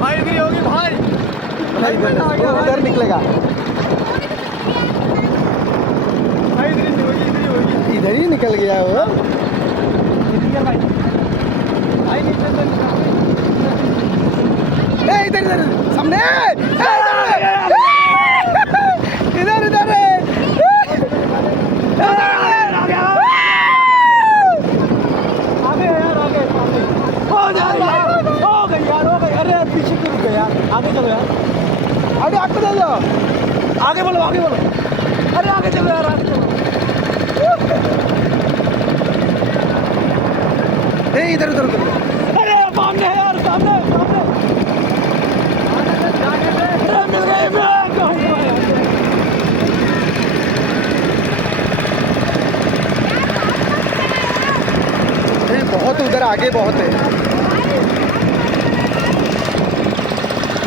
भाई इधर होगी भाई। उधर निकलेगा, भाई इधर ही होगी, इधर ही होगी। इधर ही निकल गया वो। इधर भाई, भाई नीचे से ए इधर इधर सामने, इधर इधर आगे यार, आगे आगे। हो गई यार, हो गई। अरे यार पीछे क्यों रुक गए यार, आगे चलो यार, अरे आगे दे दो, आगे बोलो, आगे बोलो। अरे आगे चलो यार, आगे चलो। ए इधर उधर उधर। अरे सामने है यार, सामने सामने। अरे मिल गए, मैं कहूँगा यार। बहुत उधर आगे बहुत है।